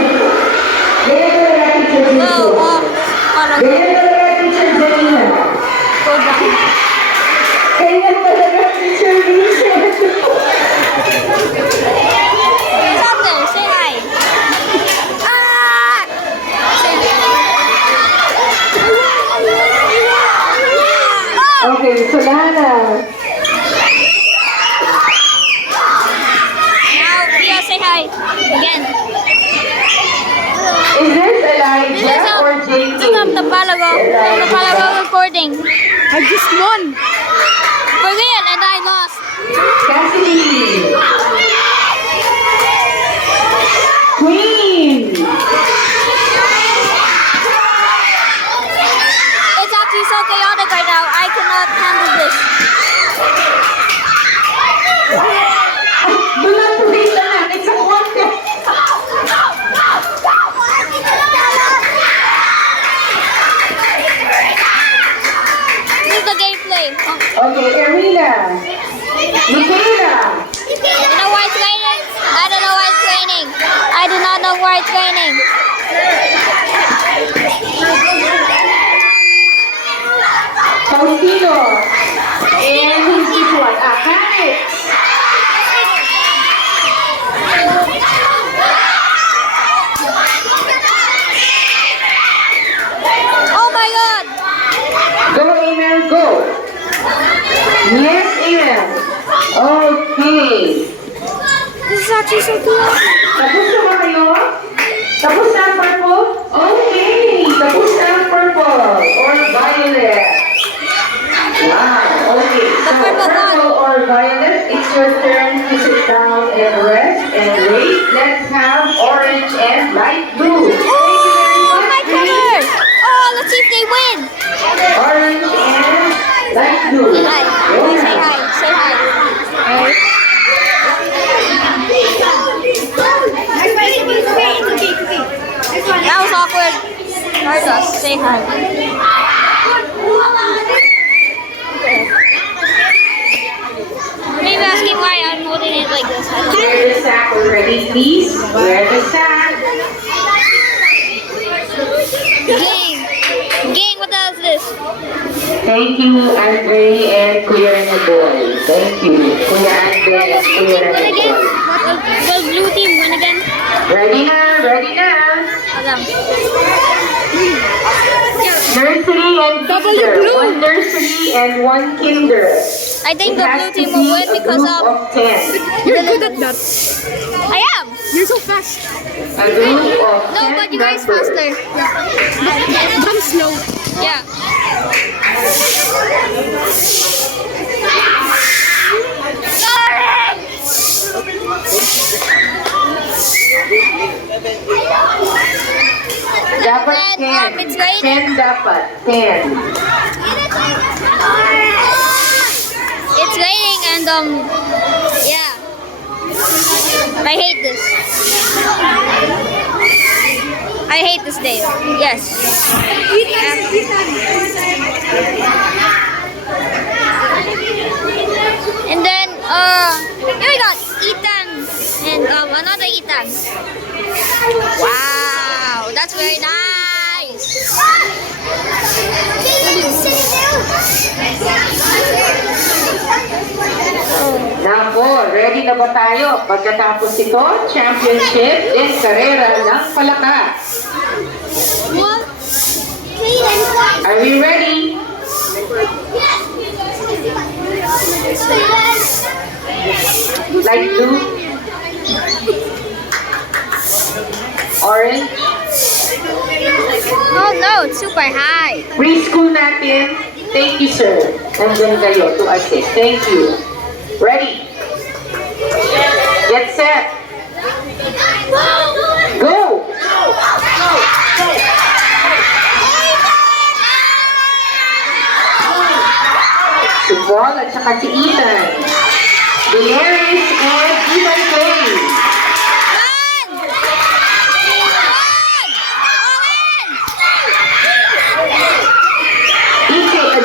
Ganyan talaga teacher dito. Ganyan talaga teacher Janina. Ganyan talaga teacher Vincent. What's up there? Say hi. Ah! Okay, Solana. Now, Pia, say hi. Again. Is this Elijah or JK? This is the Palago recording. I just won. For real, and I lost. Cassidy. Queen. It's actually so chaotic right now. I cannot handle this. Do not forget that. It's a contest. This is the gameplay. Okay, Erina. Michaela. You know why it's raining? I don't know why it's raining. I do not know why it's raining. Faustino. And who's this one? Karen. Oh my god! Go, Emil, go. Yes, Emil. Okay. This is actually so cool. Tapos na ba kayo? Tapos na ang purple? Okay. Tapos na ang purple or violet. Wow. Okay. So, purple or violet, it's your turn to sit down and rest and wait. Let's have orange and light blue. Thank you very Oh much. my god! Oh, let's see if they win. Orange and light blue. Hi. Go Say now. hi. Say hi. That was awkward. Marcos, say hi. Maybe asking why I'm holding it like this. I don't know. Wear the sack already, please. Wear the sack. Gang. Gang, what the hell is this? Thank you, Andre and Kuya Rene Boy. Thank you, Kuya Andre and Kuya Win Rene again? Boy. Will blue team win again? Ready na, ready na. Alam. Nursery and kinder. One nursery and one kinder. I think It the has blue to team will be win a because group of... 10. You're good at that. I am! You're so fast. A group of 10 No, but you guys numbers. faster. I'm slow. Yeah. Dapat And, 10. it's raining. 10 dapat. 10. It's raining and yeah. I hate this. I hate this day. Yes. And then here we got Ethan and another Ethan. Wow, that's very nice. Nako, ready na ba tayo? Pagkatapos ito, championship din karera ng palaka. Are we ready? Light blue? Orange? Oh no, it's super high. Preschool natin. Thank you, sir. Nandyan kayo to assist. Thank you. Ready? Get set. Go! Si Paul at saka si Ethan. Damaris and Ethan Clay.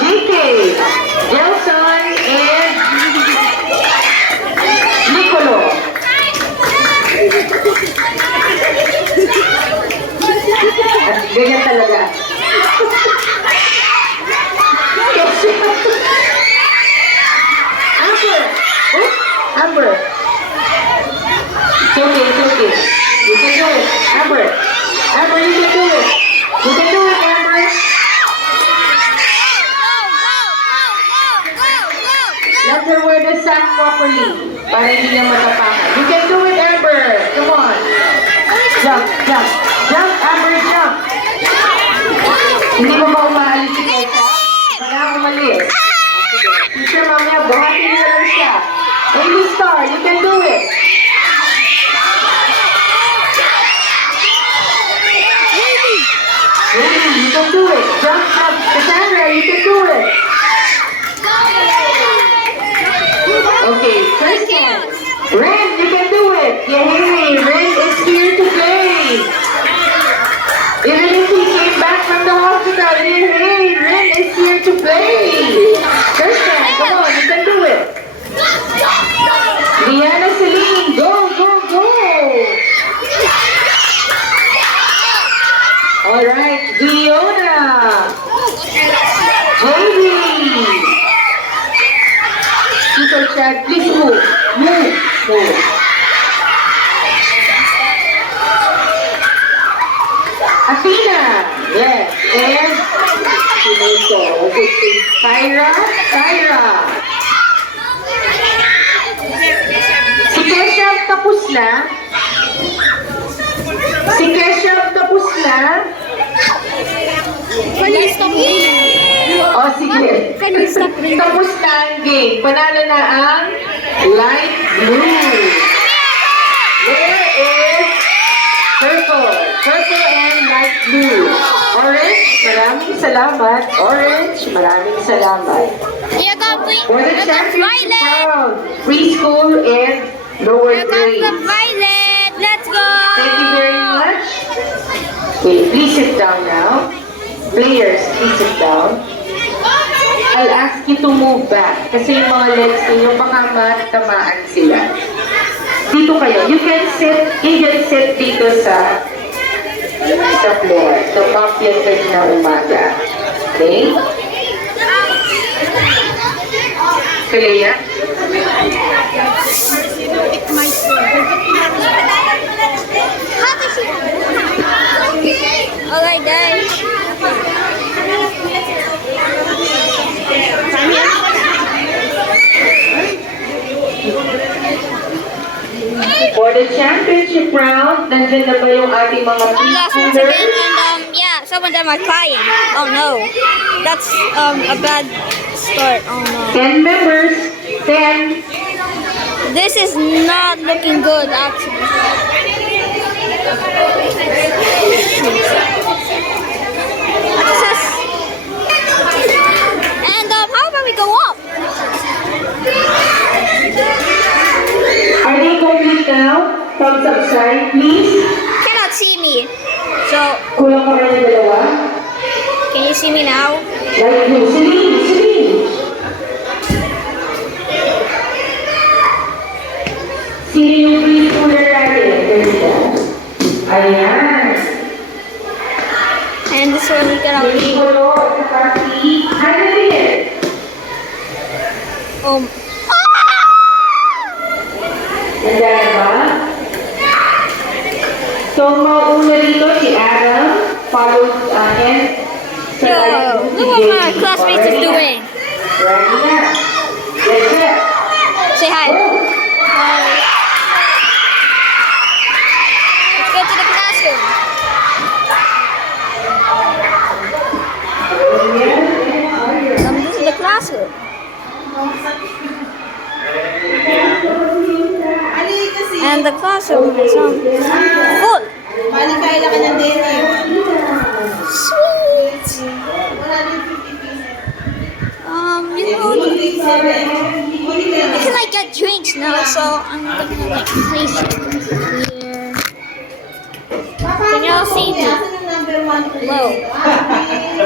JK, Gelson and Nicolo. At ganyan talaga. Amber! Oh, Amber! It's okay, it's okay. You can do it. Amber! Amber, you can do it. You can do it, Amber. Let her wear the sand properly para hindi niya matapakan. You can do it, Amber. Come on. Jump, jump. Jump, Amber, jump. Hindi mo ba umaalis si Kesha? Kaya umalis. Teacher, mamaya, buhatin niyo lang siya. Amy Star, you can do it. Amy, you can do it. Jump, jump. Cassandra, you can do it. Okay, Kristen. Ren, you can do it. Yay, Ren is here to play. Even if he came back from the hospital, hey, Ren is here to play. Kristen, come on, you can do it. Diana Celine, go, go, go. All right, Fiona. JD. Teacher Chad, please move. Move. Move. Athena. Yes. And Sineto. Okay. Tyra. Tyra. Si Kesha tapos na. Si Kesha tapos na. Can you stop reading? O sige. Can you stop reading? Tapos na ang game. Panalo na ang light blue. There is purple. Purple and light blue. Orange, maraming salamat. Orange, maraming salamat. Here comes For the championship Violet. round, preschool and lower Here comes the grades. Violet. Let's go. Thank you very much. Okay, please sit down now. Players, please sit down. I'll ask you to move back kasi yung mga legs ninyo baka matamaan sila. Dito kayo. You can sit dito sa floor. So, bump yan kayo na umaga. Okay? Kalea? My phone. Alright, guys. For the championship round, nandyan na ba yung ating mga Last once preschoolers? again, and yeah, some of them are crying. Oh no, that's a bad start. Oh no, 10 members. 10. this is not looking good actually. What is this? And how about we go up? Are they complete now? Thumbs up side, please. Cannot see me. So Kulang pa kayo ng dalawa. can you see me now? Like blue. Celine, Celine. Sino yung preschooler natin? Ganda. Ayan. And this one we can Yung only. polo at saka si Hannah. Nandyan na ba? So, mauna dito si Adam, followed and Yo, look what my classmates is doing. Ready na. Let's go. Say hi. Go. Hi. Let's go to the classroom. This is the classroom. And the classroom is full. Malikaila ka ng denim. Sweet. I can like get drinks now, so I'm gonna like place it here. Can y'all see me? Number 1 Hello.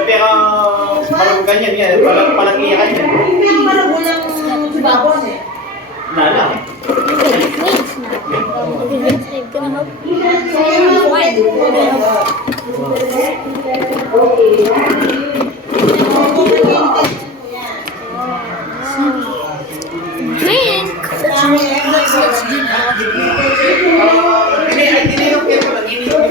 Pero parang ganyan yan, parang iyakan yan. Hindi ang malagulang babon eh. Nala. You get drinks now. Okay, they're gonna help. Fine. Drink. Let's do that. Hindi, tinigop kayo lang.